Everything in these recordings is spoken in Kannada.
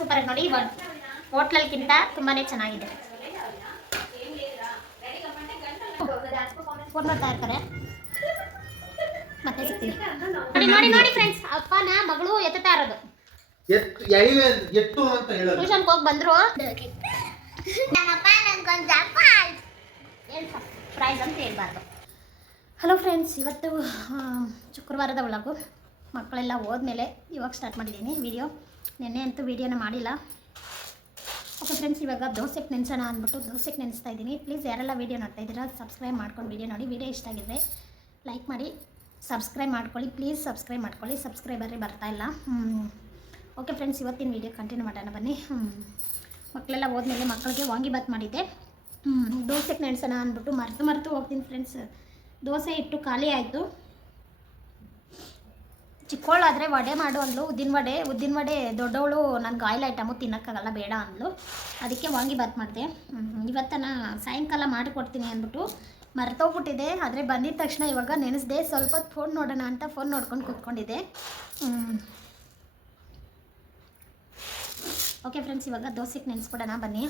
ಸೂಪರ್ ಆಗಿ ನೋಡಿ. ಹೋಟ್ಲಲ್ಗಿಂತ ತುಂಬಾ ಚೆನ್ನಾಗಿದೆ. ಫೋನ್ ಮಾಡ್ತಾ ಇರ್ತಾರೆ. ಮತ್ತೆ ಸಿಗ್ತೀನಿ. ನೋಡಿ ನೋಡಿ ಫ್ರೆಂಡ್ಸ್, ಅಪ್ಪನ ಮಗಳು ಎತ್ತಾ ಇರೋದು. ಟ್ಯೂಷನ್ಗೆ ಹೋಗಿ ಬಂದ್ರು. ಪ್ರೈಸ್ ಅಂತ ಹೇಳ್ಬಾರ್ದು. ಹಲೋ ಫ್ರೆಂಡ್ಸ್, ಇವತ್ತು ಶುಕ್ರವಾರದ ಒಳಗು ಮಕ್ಕಳೆಲ್ಲ ಹೋದ್ಮೇಲೆ ಇವಾಗ ಸ್ಟಾರ್ಟ್ ಮಾಡಿದ್ದೀನಿ ವಿಡಿಯೋ. ನೆನ್ನೆ ಅಂತೂ ವಿಡಿಯೋನ ಮಾಡಿಲ್ಲ. ಓಕೆ ಫ್ರೆಂಡ್ಸ್, ಇವಾಗ ದೋಸೆಗೆ ನೆನೆಸೋಣ ಅಂದ್ಬಿಟ್ಟು ದೋಸೆಗೆ ನೆನೆಸ್ತಾ ಇದ್ದೀನಿ. ಪ್ಲೀಸ್ ಯಾರೆಲ್ಲ ವೀಡಿಯೋ ನೋಡ್ತಾ ಇದ್ದೀರಾ ಸಬ್ಸ್ಕ್ರೈಬ್ ಮಾಡ್ಕೊಂಡು ವೀಡಿಯೋ ನೋಡಿ. ವೀಡಿಯೋ ಇಷ್ಟ ಆಗಿದ್ರೆ ಲೈಕ್ ಮಾಡಿ, ಸಬ್ಸ್ಕ್ರೈಬ್ ಮಾಡ್ಕೊಳ್ಳಿ. ಪ್ಲೀಸ್ ಸಬ್ಸ್ಕ್ರೈಬ್ ಮಾಡ್ಕೊಳ್ಳಿ, ಸಬ್ಸ್ಕ್ರೈಬರೇ ಬರ್ತಾ ಇಲ್ಲ. ಓಕೆ ಫ್ರೆಂಡ್ಸ್, ಇವತ್ತಿನ ವೀಡಿಯೋ ಕಂಟಿನ್ಯೂ ಮಾಡೋಣ ಬನ್ನಿ. ಮಕ್ಕಳೆಲ್ಲ ಹೋದ್ಮೇಲೆ ಮಕ್ಕಳಿಗೆ ವಾಂಗಿಬಾತ್ ಮಾಡಿದ್ದೆ. ದೋಸೆಗೆ ನೆನೆಸೋಣ ಅಂದ್ಬಿಟ್ಟು ಮರೆತು ಹೋಗ್ತೀನಿ ಫ್ರೆಂಡ್ಸ್. ದೋಸೆ ಇಟ್ಟು ಖಾಲಿ ಆಯಿತು. ಚಿಕ್ಕವಳಾದರೆ ವಡೆ ಮಾಡು ಅಂದ್ಲು. ಉದ್ದಿನ ವಡೆ ದೊಡ್ಡವಳು ನನಗೆ ಆಯಿಲ್ ಐಟಮು ತಿನ್ನೋಕ್ಕಾಗಲ್ಲ, ಬೇಡ ಅಂದ್ಲು. ಅದಕ್ಕೆ ವಾಂಗಿಬಾತ್ ಮಾಡಿದೆ. ಇವತ್ತನ ಸಾಯಂಕಾಲ ಮಾಡಿಕೊಡ್ತೀನಿ ಅಂದ್ಬಿಟ್ಟು ಮರ್ತೋಗ್ಬಿಟ್ಟಿದೆ. ಆದರೆ ಬಂದಿದ್ದ ತಕ್ಷಣ ಇವಾಗ ನೆನೆಸ್ದೆ. ಸ್ವಲ್ಪ ಫೋನ್ ನೋಡೋಣ ಅಂತ ಫೋನ್ ನೋಡ್ಕೊಂಡು ಕೂತ್ಕೊಂಡಿದ್ದೆ. ಓಕೆ ಫ್ರೆಂಡ್ಸ್, ಇವಾಗ ದೋಸೆಗೆ ನೆನೆಸ್ಕೊಡೋಣ ಬನ್ನಿ.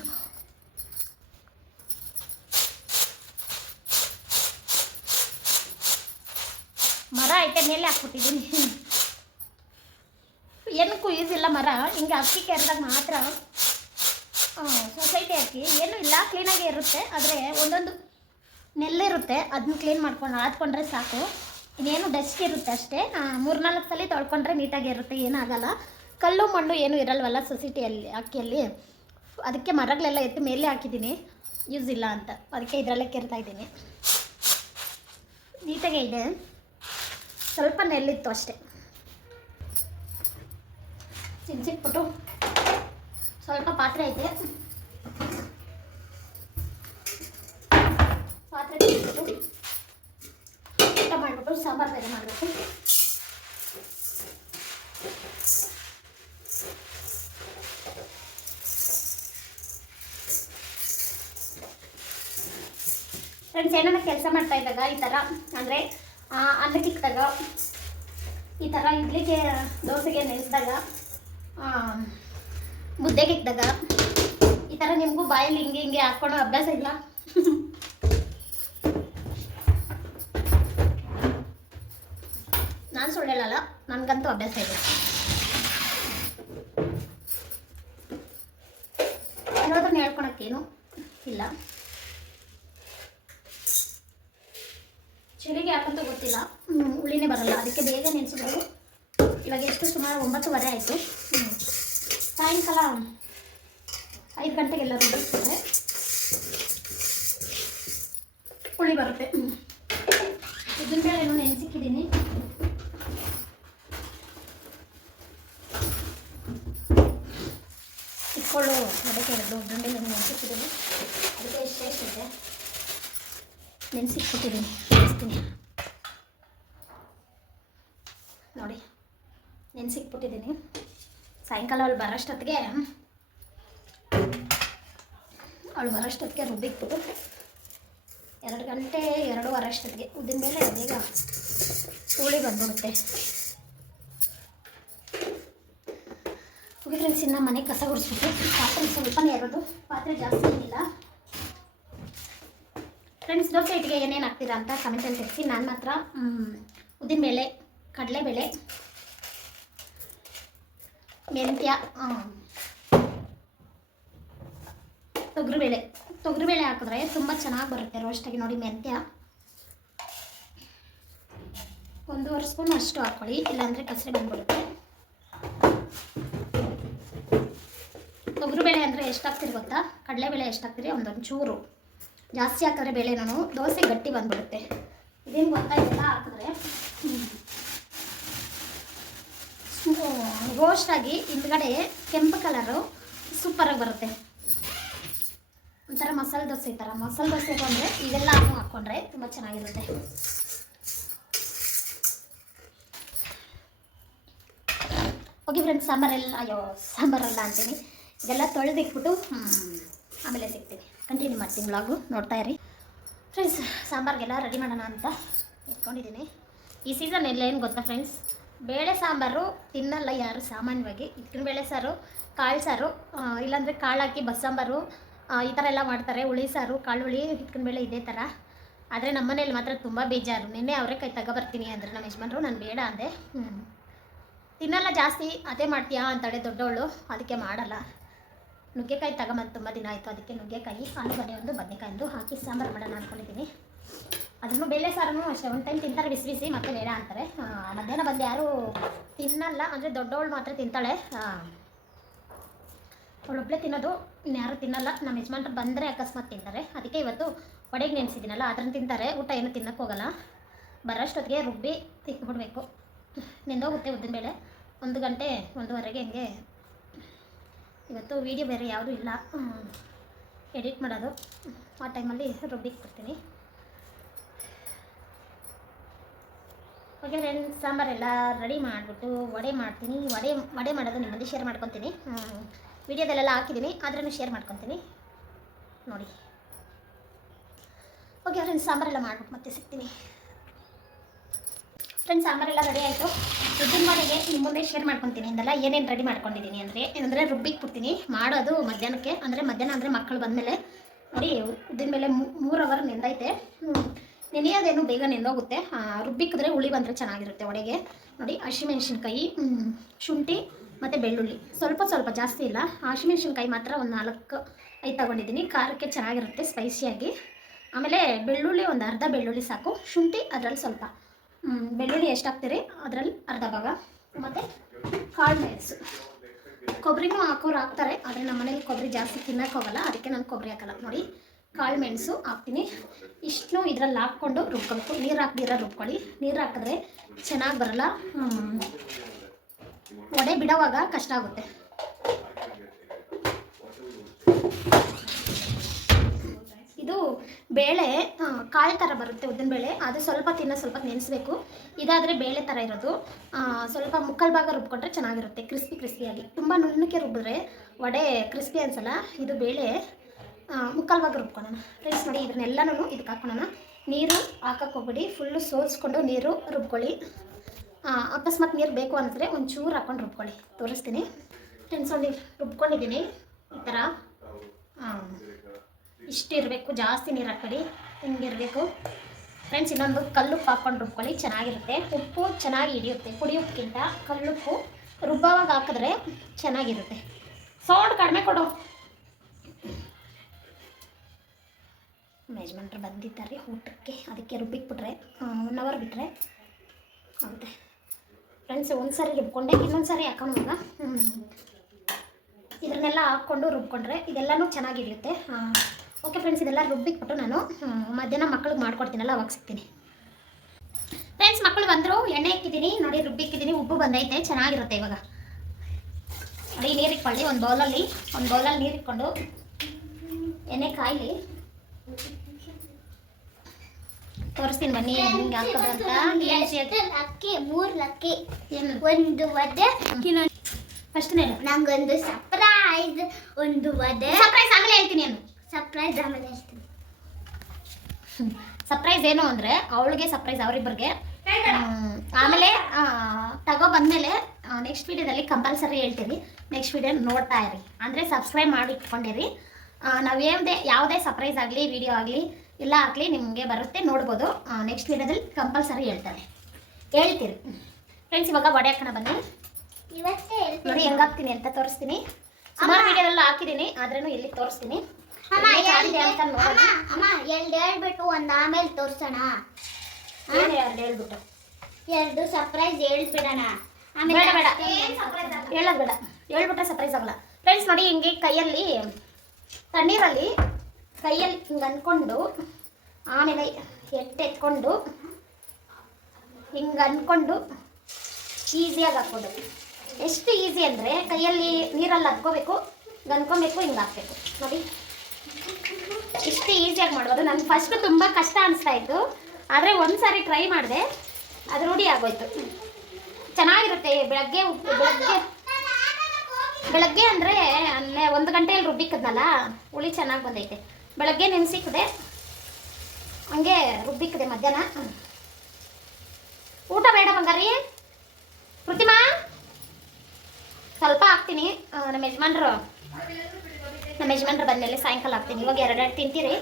ಮರ ಐತೆ ಮೇಲೆ ಹಾಕ್ಬಿಟ್ಟಿದ್ದೀನಿ. ಏನಕ್ಕೂ ಯೂಸ್ ಇಲ್ಲ ಮರ. ಹಿಂಗೆ ಅಕ್ಕಿ ಕೆರೆದಾಗ ಮಾತ್ರ ಸೊಸೈಟಿ ಹಾಕಿ ಏನೂ ಇಲ್ಲ, ಕ್ಲೀನಾಗೇ ಇರುತ್ತೆ. ಆದರೆ ಒಂದೊಂದು ನೆಲ್ಲಿರುತ್ತೆ, ಅದನ್ನ ಕ್ಲೀನ್ ಮಾಡ್ಕೊಂಡು ಆದ್ಕೊಂಡ್ರೆ ಸಾಕು. ಇನ್ನೇನು ಡಸ್ಟ್ ಇರುತ್ತೆ ಅಷ್ಟೇ. 3-4 ಸಲ ತೊಳ್ಕೊಂಡ್ರೆ ನೀಟಾಗಿ ಇರುತ್ತೆ, ಏನಾಗಲ್ಲ. ಕಲ್ಲು ಮಣ್ಣು ಏನೂ ಇರಲ್ವಲ್ಲ ಸೊಸೈಟಿಯಲ್ಲಿ ಅಕ್ಕಿಯಲ್ಲಿ. ಅದಕ್ಕೆ ಮರಗಳೆಲ್ಲ ಎತ್ತು ಮೇಲೆ ಹಾಕಿದ್ದೀನಿ, ಯೂಸ್ ಇಲ್ಲ ಅಂತ. ಅದಕ್ಕೆ ಇದರಲ್ಲೇ ಕೆರ್ತಾ ಇದ್ದೀನಿ. ನೀಟಾಗೇ ಇದೆ, ಸ್ವಲ್ಪ ನೆಲ್ಲಿತ್ತು ಅಷ್ಟೇ. ಸಿಕ್ಬಿಟ್ಟು ಸ್ವಲ್ಪ ಪಾತ್ರೆ ಐತೆ, ಪಾತ್ರೆ ತಿನ್ಬಿಟ್ಟು ಊಟ ಮಾಡಿಬಿಟ್ಟು ಸಾಂಬಾರು ಬೇರೆ ಮಾಡಬೇಕು. ಫ್ರೆಂಡ್ಸ್, ಏನಾರ ಕೆಲಸ ಮಾಡ್ತಾ ಇದ್ದಾಗ ಈ ಥರ ಅಂದರೆ ಅನ್ನಕ್ಕೆ ಇಕ್ಕಿದಾಗ, ಈ ಥರ ಇಡ್ಲಿಗೆ ದೋಸೆಗೆ ನೆನೆಸಿದಾಗ, ಮುದ್ದೆಗೆ ಇಕ್ಕಿದಾಗ ಈ ಥರ ನಿಮಗೂ ಬಾಯಲ್ಲಿ ಹಿಂಗೆ ಹಾಕ್ಕೊಳ್ಳೋ ಅಭ್ಯಾಸ ಇಲ್ಲ? ನಾನು ಸುಳ್ಳು ಹೇಳಲ್ಲ, ನನಗಂತೂ ಅಭ್ಯಾಸ ಇದೆ. ಅನ್ನೋದನ್ನ ಹೇಳ್ಕೊಳಕ್ಕೇನು ಇಲ್ಲ. ಚಳಿಗೆ ಯಾಕಂತ ಗೊತ್ತಿಲ್ಲ, ಹುಳಿನೇ ಬರಲ್ಲ. ಅದಕ್ಕೆ ಬೇಗ ನೆನೆಸಿದ್ರು. ಇವಾಗ ಎಷ್ಟು ಸುಮಾರು 9:15 ಆಯಿತು. ಸಾಯಂಕಾಲ 5 ಗಂಟೆಗೆಲ್ಲ ರುಬ್ಬಿಸ್ಕೊಂಡ್ರೆ ಹುಳಿ ಬರುತ್ತೆ. ಉದ್ದಿನಬೇಳೆನೂ ನೆನೆಸಿಕ್ಕಿದ್ದೀನಿ. ಇಟ್ಕೊಳ್ಳು ಅದಕ್ಕೆ 2 ಉದ್ದಿನಬೇಳೆ ನೆನೆಸಿಕ್ಕಿದ್ದೀನಿ. ಅದಕ್ಕೆ ಎಷ್ಟೆಷ್ಟಿದೆ ನೆನೆಸಿಕ್ಬಿಟ್ಟಿದ್ದೀನಿ, ನೆನೆಸ್ತೀನಿ ನೋಡಿ. ನೆನೆಸಿಕ್ಬಿಟ್ಟಿದ್ದೀನಿ. ಸಾಯಂಕಾಲ ಅವಳು ಬರೋಷ್ಟೊತ್ತಿಗೆ ರುಬ್ಬಿಕ್ಬಿಟ್ಟು 2 ಗಂಟೆ 2:15 ಅಷ್ಟೊತ್ತಿಗೆ ಉದ್ದಿನಬೇಳೆ ಬೇಗ ಹುಳಿ ಬಂದ್ಬಿಡುತ್ತೆ. ಓಕೆ ಫ್ರೆಂಡ್ಸ್, ಇನ್ನು ಮನೆ ಕಸ ಗುಡಿಸ್ಬಿಟ್ಟು ಪಾತ್ರೆ ಸ್ವಲ್ಪನೇ ಇರೋದು, ಪಾತ್ರೆ ಜಾಸ್ತಿ ಏನಿಲ್ಲ. ಫ್ರೆಂಡ್ಸ್, ದೋಸೆ ಹಿಟ್ಟಿಗೆ ಏನೇನು ಹಾಕ್ತೀರಾ ಅಂತ ಕಮೆಂಟಲ್ಲಿ ತಿಳಿಸಿ. ನಾನು ಮಾತ್ರ ಉದ್ದಿನಬೇಳೆ, ಕಡಲೆಬೇಳೆ, ಮೆಂತ್ಯ, ತೊಗರಿಬೇಳೆ ಹಾಕಿದ್ರೆ ತುಂಬ ಚೆನ್ನಾಗಿ ಬರುತ್ತೆ ರೋಸ್ಟಾಗಿ. ನೋಡಿ, ಮೆಂತ್ಯ 1.5 ಸ್ಪೂನ್ ಅಷ್ಟು ಹಾಕ್ಕೊಳ್ಳಿ, ಇಲ್ಲಾಂದರೆ ಕಸರೆ ಬಂದ್ಬಿಡುತ್ತೆ. ತೊಗರಿಬೇಳೆ ಅಂದರೆ ಎಷ್ಟು ಹಾಕ್ತೀರಿ ಗೊತ್ತಾ? ಕಡಲೆಬೇಳೆ ಎಷ್ಟು ಹಾಕ್ತೀರಿ? ಒಂಚೂರು ಜಾಸ್ತಿ ಹಾಕಿದ್ರೆ ಬೇಳೆ ನಾನು ದೋಸೆ ಗಟ್ಟಿ ಬಂದ್ಬಿಡುತ್ತೆ. ಇದೇನು ಗೊತ್ತಾ, ಇದೆಲ್ಲ ಹಾಕಿದ್ರೆ ರೋಸ್ಟಾಗಿ ಹಿಂದ್ಗಡೆ ಕೆಂಪು ಕಲರು ಸೂಪರಾಗಿ ಬರುತ್ತೆ. ಒಂಥರ ಮಸಾಲೆ ದೋಸೆ ಈ ಥರ. ಮಸಾಲೆ ದೋಸೆಗೆ ಅಂದರೆ ಇವೆಲ್ಲ ಹಾಕ್ಕೊಂಡ್ರೆ ತುಂಬ ಚೆನ್ನಾಗಿರುತ್ತೆ. ಓಕೆ ಫ್ರೆಂಡ್ಸ್, ಸಾಂಬಾರಲ್ಲ ಅಂತೀನಿ. ಇದೆಲ್ಲ ತೊಳೆದಿಟ್ಬಿಟ್ಟು ಆಮೇಲೆ ಸಿಗ್ತೀನಿ, ಕಂಟಿನ್ಯೂ ಮಾಡ್ತೀನಿ ವ್ಲಾಗು, ನೋಡ್ತಾ ಇರಿ ಫ್ರೆಂಡ್ಸ್. ಸಾಂಬಾರಿಗೆಲ್ಲ ರೆಡಿ ಮಾಡೋಣ ಅಂತ ಇಟ್ಕೊಂಡಿದ್ದೀನಿ. ಈ ಸೀಸನ್ ಎಲ್ಲ ಏನು ಗೊತ್ತಾ ಫ್ರೆಂಡ್ಸ್, ಬೇಳೆ ಸಾಂಬಾರು ತಿನ್ನಲ್ಲ ಯಾರು ಸಾಮಾನ್ಯವಾಗಿ. ಹಿಟ್ಟಿನ ಬೇಳೆ ಸಾರು ಕಾಳು ಸಾರು, ಇಲ್ಲಾಂದರೆ ಕಾಳು ಹಾಕಿ ಬಸ್ಸಾಂಬಾರು, ಈ ಥರ ಎಲ್ಲ ಮಾಡ್ತಾರೆ. ಹುಳಿ ಸಾರು, ಕಾಳು ಹುಳಿ, ಹಿಟ್ಕಿನ ಬೇಳೆ ಇದೇ ಥರ. ಆದರೆ ನಮ್ಮ ಮನೇಲಿ ಮಾತ್ರ ತುಂಬ ಬೇಜಾರು. ನಿನ್ನೆ ಅವರೇಕಾಯಿ ತಗೊಬರ್ತೀನಿ ಅಂದರೆ ನಮ್ಮ ಯಜಮಾನ್ರು, ನಾನು ಬೇಡ ಅಂದೆ. ತಿನ್ನಲ್ಲ ಜಾಸ್ತಿ, ಅದೇ ಮಾಡ್ತೀಯಾ ಅಂತಾಳೆ ದೊಡ್ಡವಳು, ಅದಕ್ಕೆ ಮಾಡಲ್ಲ. ನುಗ್ಗೆಕಾಯಿ ತಗೊಂಬಂದು ತುಂಬ ದಿನ ಆಯಿತು, ಅದಕ್ಕೆ ನುಗ್ಗೆಕಾಯಿ, ಆಲೂಗಡ್ಡೆ ಒಂದು, ಬದನೆಕಾಯಿ ಹಾಕಿ ಸಾಂಬಾರು ಮಾಡೋಣ ಅಂದ್ಕೊಂಡಿದ್ದೀನಿ. ಅದನ್ನು ಬೇಳೆ ಸಾರನ್ನು ಅಷ್ಟೇ, ಒಂದು ಟೈಮ್ ತಿಂತಾರೆ ಬಿಸಿ ಬಿಸಿ, ಮತ್ತೆ ಬೇಡ ಅಂತಾರೆ. ಮಧ್ಯಾಹ್ನ ಬಂದು ಯಾರೂ ತಿನ್ನಲ್ಲ, ಅಂದರೆ ದೊಡ್ಡವಳು ಮಾತ್ರ ತಿಂತಾಳೆ. ಅವಳೊಬ್ಬಳೇ ತಿನ್ನೋದು, ಇನ್ಯಾರು ತಿನ್ನಲ್ಲ. ನಮ್ಮ ಯಜಮಾನ್ರು ಬಂದರೆ ಅಕಸ್ಮಾತ್ ತಿಂತಾರೆ. ಅದಕ್ಕೆ ಇವತ್ತು ಒಡೆಗೆ ನೆನೆಸಿದ್ದೀನಲ್ಲ ಅದನ್ನು ತಿಂತಾರೆ. ಊಟ ಏನು ತಿನ್ನಕ್ಕೆ ಹೋಗಲ್ಲ. ಬರೋಷ್ಟೊತ್ತಿಗೆ ರುಬ್ಬಿ ತಿಕ್ಬಿಡ್ಬೇಕು. ನೆಂದೋಗುತ್ತೆ ಉದ್ದಿನಬೇಳೆ. 1 ಗಂಟೆ 1:15 ಹಂಗೆ. ಇವತ್ತು ವೀಡಿಯೋ ಬೇರೆ ಯಾವುದೂ ಇಲ್ಲ, ಎಡಿಟ್ ಮಾಡೋದು. ಆ ಟೈಮಲ್ಲಿ ರುಬ್ಬಿಗೆ ಕೊಡ್ತೀನಿ. ಓಕೆ ಫ್ರೆಂಡ್ಸ್, ಸಾಂಬಾರೆಲ್ಲ ರೆಡಿ ಮಾಡಿಬಿಟ್ಟು ವಡೆ ಮಾಡ್ತೀನಿ. ವಡೆ ಮಾಡೋದು ನಿಮ್ಮಲ್ಲಿ ಶೇರ್ ಮಾಡ್ಕೊತೀನಿ. ವೀಡಿಯೋದಲ್ಲೆಲ್ಲ ಹಾಕಿದ್ದೀನಿ, ಆದ್ರೂ ಶೇರ್ ಮಾಡ್ಕೊತೀನಿ ನೋಡಿ. ಓಕೆ ಫ್ರೆಂಡ್ಸ್, ಸಾಂಬಾರೆಲ್ಲ ಮಾಡ್ಬಿಟ್ಟು ಮತ್ತೆ ಸಿಗ್ತೀನಿ. ಫ್ರೆಂಡ್ಸ್, ಸಾಂಬಾರೆಲ್ಲ ರೆಡಿ ಆಯಿತು. ಉದ್ದಿನ ವಡೆಗೆ ನಿಮ್ಮ ಮುಂದೆ ಶೇರ್ ಮಾಡ್ಕೊತೀನಿ ಅಂದಲ್ಲ, ಏನೇನು ರೆಡಿ ಮಾಡ್ಕೊಂಡಿದ್ದೀನಿ ಅಂದರೆ ರುಬ್ಬಿಗೆ ಬಿಡ್ತೀನಿ. ಮಾಡೋದು ಮಧ್ಯಾಹ್ನಕ್ಕೆ, ಮಧ್ಯಾಹ್ನ ಅಂದರೆ ಮಕ್ಕಳು ಬಂದಮೇಲೆ. ನೋಡಿ, ಉದ್ದಿನ ಮೇಲೆ 3 ಅವರ್ ನೆಂದೈತೆ. ನೆನೆಯೋದೇನು ಬೇಗ ನೆಂದೋಗುತ್ತೆ. ರುಬ್ಬಿಕ್ಕಿದ್ರೆ ಹುಳಿ ಬಂದರೆ ಚೆನ್ನಾಗಿರುತ್ತೆ ವಡೆಗೆ. ನೋಡಿ, ಹಸಿಮೆಣ್ಸಿನ್ಕಾಯಿ, ಶುಂಠಿ ಮತ್ತು ಬೆಳ್ಳುಳ್ಳಿ ಸ್ವಲ್ಪ ಜಾಸ್ತಿ ಇಲ್ಲ. ಹಸಿಮೆಣ್ಸಿನ್ಕಾಯಿ ಮಾತ್ರ ಒಂದು 4-5 ತಗೊಂಡಿದ್ದೀನಿ. ಖಾರಕ್ಕೆ ಚೆನ್ನಾಗಿರುತ್ತೆ, ಸ್ಪೈಸಿಯಾಗಿ. ಆಮೇಲೆ ಬೆಳ್ಳುಳ್ಳಿ ಒಂದು ಅರ್ಧ ಬೆಳ್ಳುಳ್ಳಿ ಸಾಕು. ಶುಂಠಿ ಅದರಲ್ಲಿ ಸ್ವಲ್ಪ, ಬೆಳ್ಳುಳ್ಳಿ ಎಷ್ಟು ಹಾಕ್ತೀರಿ ಅದರಲ್ಲಿ ಅರ್ಧ ಭಾಗ. ಮತ್ತು ಕಾಳು ಮೆಣಸು, ಕೊಬ್ಬರಿನೂ ಹಾಕೋರು ಹಾಕ್ತಾರೆ, ಆದರೆ ನಮ್ಮ ಮನೇಲಿ ಕೊಬ್ಬರಿ ಜಾಸ್ತಿ ತಿನ್ನಕ್ಕೆ ಹೋಗಲ್ಲ, ಅದಕ್ಕೆ ನಾನು ಕೊಬ್ಬರಿ ಹಾಕಲ್ಲ. ನೋಡಿ, ಕಾಳು ಮೆಣಸು ಹಾಕ್ತೀನಿ. ಇಷ್ಟು ಇದರಲ್ಲಿ ಹಾಕ್ಕೊಂಡು ರುಬ್ಕೊಬೇಕು. ನೀರು ಹಾಕ್ದಿರ ರುಬ್ಕೊಳ್ಳಿ. ನೀರು ಹಾಕಿದ್ರೆ ಚೆನ್ನಾಗಿ ಬರಲ್ಲ, ವಡೆ ಬಿಡೋವಾಗ ಕಷ್ಟ ಆಗುತ್ತೆ. ಇದು ಬೇಳೆ ಕಾಳು ಥರ ಬರುತ್ತೆ, ಉದ್ದಿನ ಬೇಳೆ. ಅದು ಸ್ವಲ್ಪ ನೆನೆಸಬೇಕು. ಇದಾದರೆ ಬೇಳೆ ಥರ ಇರೋದು. ಸ್ವಲ್ಪ ಮುಕ್ಕಾಲು ಭಾಗ ರುಬ್ಕೊಂಡ್ರೆ ಚೆನ್ನಾಗಿರುತ್ತೆ, ಕ್ರಿಸ್ಪಿಯಾಗಿ. ತುಂಬ ನುಣ್ಣಕ್ಕೆ ರುಬ್ಬಿದ್ರೆ ವಡೆ ಕ್ರಿಸ್ಪಿ ಅನ್ಸಲ್ಲ. ಇದು ಬೇಳೆ ಮುಕ್ಕಾಲು ಭಾಗ ರುಬ್ಕೊಳ್ಳೋಣ ಫ್ರೆಂಡ್ಸ್. ನೋಡಿ, ಇದನ್ನೆಲ್ಲನೂ ಇದಕ್ಕೆ ಹಾಕ್ಕೊಳ್ಳೋಣ. ನೀರು ಹಾಕಕ್ಕೆ ಹೋಗ್ಬಿಡಿ, ಫುಲ್ಲು ಸೋಸ್ಕೊಂಡು ನೀರು ರುಬ್ಕೊಳ್ಳಿ. ಅಕಸ್ಮಾತ್ ನೀರು ಬೇಕು ಅಂದರೆ ಒಂಚೂರು ಹಾಕ್ಕೊಂಡು ರುಬ್ಕೊಳ್ಳಿ. ತೋರಿಸ್ತೀನಿ ಫ್ರೆಂಡ್ಸ್. ನೋಡಿ, ರುಬ್ಕೊಂಡಿದ್ದೀನಿ ಈ ಥರ. ಇಷ್ಟಿರಬೇಕು, ಜಾಸ್ತಿ ನೀರು ಹಾಕ್ಬೇಡಿ, ಹಿಂಗಿರಬೇಕು ಫ್ರೆಂಡ್ಸ್. ಇನ್ನೊಂದು ಕಲ್ಲುಪ್ಪು ಹಾಕ್ಕೊಂಡು ರುಬ್ಕೊಳ್ಳಿ, ಚೆನ್ನಾಗಿರುತ್ತೆ. ಉಪ್ಪು ಚೆನ್ನಾಗಿ ಹಿಡಿಯುತ್ತೆ, ಪುಡಿ ಉಪ್ಪಿಗಿಂತ ಕಲ್ಲುಪ್ಪು ರುಬ್ಬವಾಗ ಹಾಕಿದ್ರೆ ಚೆನ್ನಾಗಿರುತ್ತೆ. ಸೌಂಡ್ ಕಡಿಮೆ ಕೊಡು. ಯಜಮಾನ್ರು ಬಂದಿದ್ದಾರೆ ಊಟಕ್ಕೆ, ಅದಕ್ಕೆ ರುಬ್ಬಿಕ್ಬಿಟ್ರೆ 1 ಅವರ್ ಬಿಟ್ಟರೆ ಆಗುತ್ತೆ ಫ್ರೆಂಡ್ಸ್. ಒಂದು ಸಾರಿ ರುಬ್ಕೊಂಡೆ, ಇನ್ನೊಂದು ಸಾರಿ ಹಾಕೋಣ. ಇದನ್ನೆಲ್ಲ ಹಾಕ್ಕೊಂಡು ರುಬ್ಕೊಂಡ್ರೆ ಇದೆಲ್ಲನೂ ಚೆನ್ನಾಗಿ ಹಿಡಿಯುತ್ತೆ. ಓಕೆ ಫ್ರೆಂಡ್ಸ್, ಇದೆಲ್ಲ ರುಬ್ಬಿಕ್ಬಿಟ್ಟು ನಾನು ಮಧ್ಯಾಹ್ನ ಮಕ್ಳಿಗೆ ಮಾಡ್ಕೊಡ್ತೀನಲ್ಲ ಅವಾಗ ಸಿಗ್ತೀನಿ ಫ್ರೆಂಡ್ಸ್. ಮಕ್ಕಳು ಬಂದರು, ಎಣ್ಣೆ ಇಕ್ಕಿದ್ದೀನಿ ನೋಡಿ, ರುಬ್ಬಿಕ್ಕಿದ್ದೀನಿ. ಉಪ್ಪು ಬಂದೈತೆ, ಚೆನ್ನಾಗಿರುತ್ತೆ. ಇವಾಗ ನೋಡಿ, ನೀರು ಇಟ್ಕೊಳ್ಳಿ. ಒಂದು ಬೌಲಲ್ಲಿ ನೀರು ಇಟ್ಕೊಂಡು ಎಣ್ಣೆ ಕಾಯಿಲಿ, ತೋರಿಸ್ತೀನಿ ಬನ್ನಿ ಹೆಂಗೆ ಹಾಕೋದು ಅಂತ. ಲಕ್ಕಿ 3 ಲಕ್ಕಿ, ಏನು ಒಂದು ವಡೆ. ಫಸ್ಟ್ನೇ ನಂಗೊಂದು ಸರ್ಪ್ರೈಸ್, ಒಂದು ವಡೆ. ಸರ್ಪ್ರೈಸ್ ಆಮೇಲೆ ಹೇಳ್ತೀನಿ. ಏನು ಸರ್ಪ್ರೈಸ್ ಆಮೇಲೆ ಹೇಳ್ತೀನಿ. ಸರ್ಪ್ರೈಸ್ ಏನು ಅಂದರೆ ಅವಳಿಗೆ ಸರ್ಪ್ರೈಸ್, ಅವರಿಬ್ಬರಿಗೆ. ಆಮೇಲೆ ತಗೋ ಬಂದಮೇಲೆ ನೆಕ್ಸ್ಟ್ ವೀಡಿಯೋದಲ್ಲಿ ಕಂಪಲ್ಸರಿ ಹೇಳ್ತೀನಿ. ನೆಕ್ಸ್ಟ್ ವೀಡಿಯೋ ನೋಡ್ತಾ ಇರಿ, ಅಂದರೆ ಸಬ್ಸ್ಕ್ರೈಬ್ ಮಾಡಿ ಇಟ್ಕೊಂಡಿರಿ. ನಾವು ಯಾವುದೇ ಸರ್ಪ್ರೈಸ್ ಆಗಲಿ, ವಿಡಿಯೋ ಆಗಲಿ ಇಲ್ಲ ಆಗಲಿ ನಿಮಗೆ ಬರುತ್ತೆ, ನೋಡ್ಬೋದು. ನೆಕ್ಸ್ಟ್ ವೀಡಿಯೋದಲ್ಲಿ ಕಂಪಲ್ಸರಿ ಹೇಳ್ತೀರಿ ಫ್ರೆಂಡ್ಸ್. ಇವಾಗ ವಡೆ ಹಾಕೋಣ ಬನ್ನಿ. ಇವತ್ತೇ ನೋಡಿ ಹೆಂಗೆ ಹಾಕ್ತೀನಿ ಅಂತ ತೋರಿಸ್ತೀನಿ. ಸುಮಾರು ವೀಡಿಯೋದೆಲ್ಲ ಹಾಕಿದ್ದೀನಿ, ಆದ್ರೂ ಇಲ್ಲಿ ತೋರಿಸ್ತೀನಿ. ಅಮ್ಮ ಎರಡು ಹೇಳ್ಬಿಟ್ಟು ಒಂದು ಆಮೇಲೆ ತೋರಿಸೋಣ. ಹೇಳ್ಬಿಟ್ಟು 2 ಸರ್ಪ್ರೈಸ್ ಹೇಳ್ಬಿಡೋಣ. ಬೇಡ ಹೇಳೋದು ಬೇಡ, ಹೇಳ್ಬಿಟ್ರೆ ಸರ್ಪ್ರೈಸ್ ಆಗಲ್ಲ ಫ್ರೆಂಡ್ಸ್. ನೋಡಿ, ಹಿಂಗೆ ಕೈಯಲ್ಲಿ ತಣ್ಣೀರಲ್ಲಿ ಹಿಂಗೆ ಅಂದ್ಕೊಂಡು, ಆಮೇಲೆ ಎತ್ಕೊಂಡು ಹಿಂಗೆ ಅಂದ್ಕೊಂಡು ಈಸಿಯಾಗಿ ಹಾಕ್ಬೋದು. ಎಷ್ಟು ಈಸಿ ಅಂದರೆ ಕೈಯಲ್ಲಿ ನೀರಲ್ಲಿ ಹದ್ಕೋಬೇಕು, ಗನ್ಕೊಬೇಕು, ಹಿಂಗೆ ಹಾಕ್ಬೇಕು. ನೋಡಿ, ಇಷ್ಟು ಈಸಿಯಾಗಿ ಮಾಡ್ಬೋದು. ನನಗೆ ಫಸ್ಟು ತುಂಬ ಕಷ್ಟ ಅನಿಸ್ತಾ ಇತ್ತು, ಆದರೆ ಒಂದು ಸಾರಿ ಟ್ರೈ ಮಾಡಿದೆ, ಅದು ರೂಢಿ ಆಗೋಯ್ತು. ಚೆನ್ನಾಗಿರುತ್ತೆ. ಬೆಳಗ್ಗೆ ಅಂದರೆ 1 ಗಂಟೆಯಲ್ಲಿ ರುಬ್ಬಿಕ್ಕದ್ನಲ್ಲ, ಹುಳಿ ಚೆನ್ನಾಗಿ ಬಂದೈತೆ. ಬೆಳಗ್ಗೆ ನೆನೆಸಿಕ್ಕದೆ, ಹಂಗೆ ರುಬ್ಬಿಕ್ಕದೆ. ಮಧ್ಯಾಹ್ನ ಊಟ ಬೇಡ ಬಂಗಾರಿ. ಪ್ರತಿಮಾ ಸ್ವಲ್ಪ ಹಾಕ್ತೀನಿ. ನಮ್ಮ ಯಜಮಾನ್ರು ಬಂದಮೇಲೆ ಸಾಯಂಕಾಲ ಹಾಕ್ತೀನಿ. ಇವಾಗ 2 ತಿಂತೀರಿ,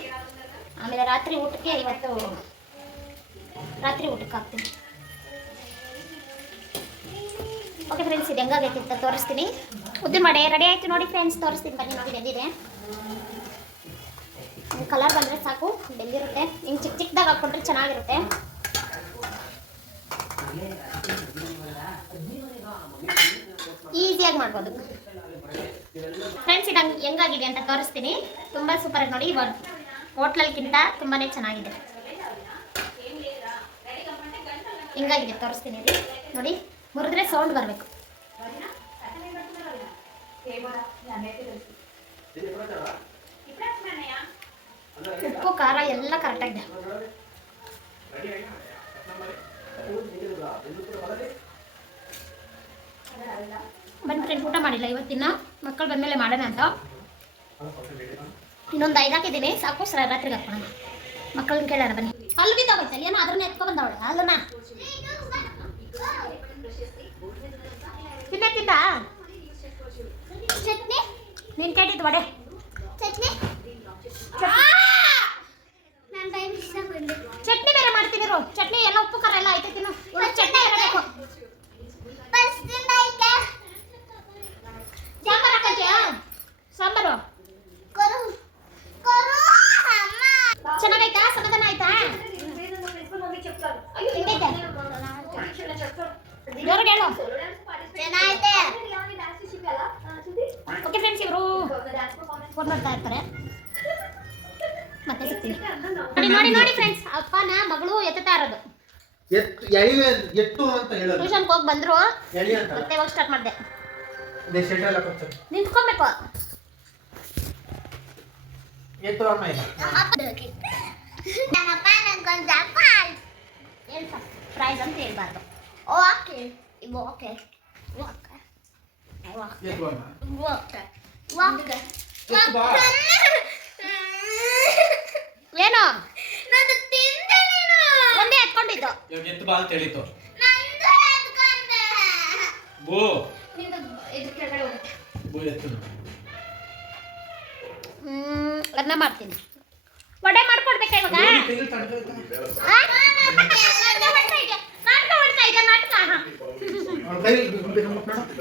ಆಮೇಲೆ ರಾತ್ರಿ ಊಟಕ್ಕೆ ಹಾಕ್ತೀನಿ. ಓಕೆ ಫ್ರೆಂಡ್ಸ್, ಇದು ಹೆಂಗಾಗೈತೆ ಅಂತ ತೋರಿಸ್ತೀನಿ. ಉದ್ದಿನ ವಡೆ ರೆಡಿ ಆಯಿತು ನೋಡಿ ಫ್ರೆಂಡ್ಸ್, ತೋರಿಸ್ತೀನಿ ಬನ್ನಿ. ನೋಡಿ ಬೆಂದಿದೆ, ಕಲರ್ ಬಂದರೆ ಸಾಕು, ಬೆಂದಿರುತ್ತೆ. ಹಿಂಗೆ ಚಿಕ್ಕದಾಗಿ ಹಾಕ್ಕೊಂಡ್ರೆ ಚೆನ್ನಾಗಿರುತ್ತೆ. ಈಸಿಯಾಗಿ ಮಾಡ್ಬೋದು ಫ್ರೆಂಡ್ಸ್. ಇದು ಹೆಂಗಾಗಿದೆ ಅಂತ ತೋರಿಸ್ತೀನಿ. ತುಂಬ ಸೂಪರಾಗಿ ನೋಡಿ, ಹೋಟ್ಲಲ್ಗಿಂತ ತುಂಬಾ ಚೆನ್ನಾಗಿದೆ. ಹಿಂಗಾಗಿದೆ ತೋರಿಸ್ತೀನಿ ಇಲ್ಲಿ ನೋಡಿ. ಮುರಿದ್ರೆ ಸೌಂಡ್ ಬರಬೇಕು. ಉಪ್ಪು ಖಾರ ಎಲ್ಲ ಕರೆಕ್ಟಾಗಿದೆ. ಬನ್ನಿ ಫ್ರೆಂಡ್ಸ್, ಊಟ ಮಾಡಿಲ್ಲ ಇವತ್ತಿನ. ಮಕ್ಕಳು ಬಂದಮೇಲೆ ಮಾಡೋಣ ಅಂತ ಇನ್ನೊಂದು 5 ಹಾಕಿದ್ದೀನಿ, ಸಾಕು. ರಾತ್ರಿಗೆ ಹಾಕೋಣ. ಮಕ್ಕಳನ್ನ ಕೇಳೋಣ ಬನ್ನಿ. ಅಲ್ಲಿ ಬಿದ್ದೋಗೈತಲ್ಲ, ಏನೋ ಅದನ್ನ ಎತ್ಕೊ ಬಂದವಳೆ ಅಲ್ಲನ ತಿನ್ನ ಚಟ್ನಿ. ನೀನು ಕೇಳಿದ್ದು ವಡೆ ಚಟ್ನಿ. ಚಟ್ನಿ ಬೇರೆ ಮಾಡ್ತೀನಿ ರೋ. ಚಟ್ನಿ ಎಲ್ಲ ಉಪ್ಪು ಖಾರ ಎಲ್ಲ ಐತೆ, ತಿನ್ನು. ಚಟ್ನಿ ಇರಬೇಕು. ಸಾಂಬಾರು ಹಾಕಂತೀಯ? ಸಾಂಬಾರು ಚೆನ್ನಾಗೈತಾ? ಸಮಾಧಾನ ಆಯ್ತಾ? ಜೋರಾಗಿ ಹೇಳು. ಓಕೆ ಫ್ರೆಂಡ್ಸ್, ಇವರು ಫೋನ್ ಮಾಡ್ತಾ ಇರ್ತಾರೆ, ಮತ್ತೆ ಸಿಗ್ತೀನಿ. ನೋಡಿ ಫ್ರೆಂಡ್ಸ್, ಅಪ್ಪನ ಮಗಳು ಎತ್ತಾ ಇರೋದು. ಟ್ಯೂಷನ್ಗೆ ಹೋಗಿ ಬಂದ್ರು, ಮತ್ತೆ ಇವಾಗ ಸ್ಟಾರ್ಟ್ ಮಾಡಿದೆ. ನಿಂತ್ಕೊಬೇಕು. ಪ್ರೈಸ್ ಅಂತ ಹೇಳ್ಬಾರ್ದು. ಏನು ಒಂದೇ ಎತ್ಕೊಂಡಿದ್ದು ಅದನ್ನ ಮಾಡ್ತೀನಿ. ವಡೆ ಮಾಡ್ಕೊಡ್ಬೇಕಾ ಇವಾಗ?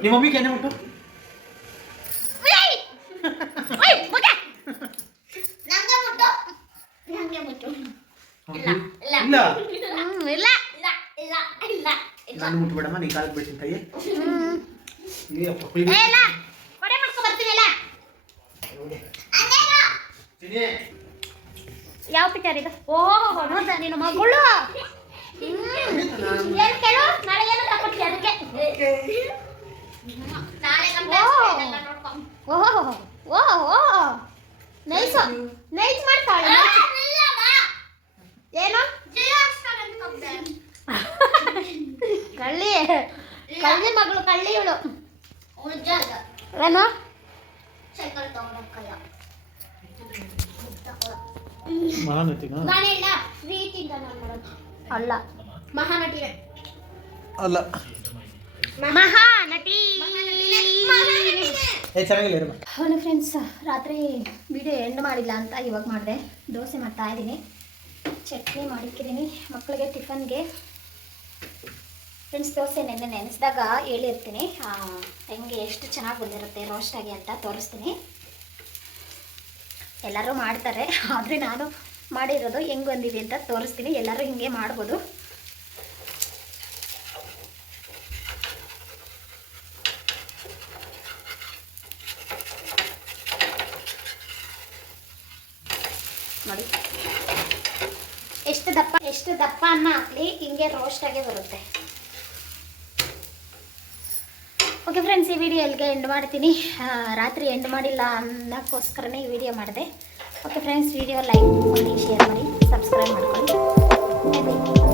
ನಿಮ್ಮ ಮಮ್ಮಿಗೆ ಏನೇ ಉಂಟು? ನಾನು ಮುಟ್ಬೇಡಮ್ಮ, ನೀ ಕಾಲಕ್ಕೆ ಬಿಡ್ತೀನಿ ಕೈ. ವಡೆ ಮಾಡ್ಕೊ ಬರ್ತೀನಿಲ್ಲ. ಯಾವ ಪಿಕ್ಚರ್ ಇದು? ಓಹೋ, ನೋಡ್ದ ನೀನು ಮಗಳು. ಏನು ಕೇಳು, ನಾಳೆ ಏನು ತಗೊಳ್ತೀಯ ಅದಕ್ಕೆ? ಓಹೋ, ನೈಸ್ ಮಾಡ್ತಾಳೆ. ಏನು ಕಳ್ಳಿ ಮಗಳು, ಕಳ್ಳಿ ಇವಳು. ಏನು ಅಲ್ಲ, ಮಹಾನಟಿ ಅಲ್ಲ, ಮಹಾನಟಿ. ಚೆನ್ನಾಗಿಲ್ಲ ಫ್ರೆಂಡ್ಸ್, ರಾತ್ರಿ ವಿಡಿಯೋ ಎಂಡ್ ಮಾಡಿಲ್ಲ ಅಂತ ಇವಾಗ ಮಾಡಿದೆ. ದೋಸೆ ಮಾಡ್ತಾ ಇದ್ದೀನಿ, ಚಟ್ನಿ ಮಾಡಿಕ್ಕಿದ್ದೀನಿ ಮಕ್ಕಳಿಗೆ ಟಿಫನ್ಗೆ. ಫ್ರೆಂಡ್ಸ್, ದೋಸೆ ನೆನೆಸಿದಾಗ ಹೇಳಿರ್ತೀನಿ ಹೆಂಗೆ ಎಷ್ಟು ಚೆನ್ನಾಗಿ ಬಂದಿರುತ್ತೆ ರೋಸ್ಟಾಗಿ ಅಂತ ತೋರಿಸ್ತೀನಿ. ಎಲ್ಲರೂ ಮಾಡ್ತಾರೆ, ಆದರೆ ನಾನು ಮಾಡಿರೋದು ಹೆಂಗೆ ಬಂದಿದೆ ಅಂತ ತೋರಿಸ್ತೀನಿ. ಎಲ್ಲರೂ ಹಿಂಗೆ ಮಾಡ್ಬೋದು. ನೋಡಿ ಎಷ್ಟು ದಪ್ಪ ಅನ್ನ ಹಾಕಲಿ ಹಿಂಗೆ ರೋಸ್ಟಾಗೆ ಬರುತ್ತೆ. ಓಕೆ ಫ್ರೆಂಡ್ಸ್, ಈ ವಿಡಿಯೋ ಎಲ್ಲಿಗೆ ಎಂಡ್ ಮಾಡ್ತೀನಿ. ರಾತ್ರಿ ಎಂಡ್ ಮಾಡಿಲ್ಲ ಅನ್ನೋಕ್ಕೋಸ್ಕರನೇ ಈ ವಿಡಿಯೋ ಮಾಡಿದೆ. ಓಕೆ ಫ್ರೆಂಡ್ಸ್, ವಿಡಿಯೋ ಲೈಕ್ ಮಾಡಿ, ಶೇರ್ ಮಾಡಿ, ಸಬ್ಸ್ಕ್ರೈಬ್ ಮಾಡ್ಕೊಳ್ಳಿ. ಬಾಯ್ ಬಾಯ್.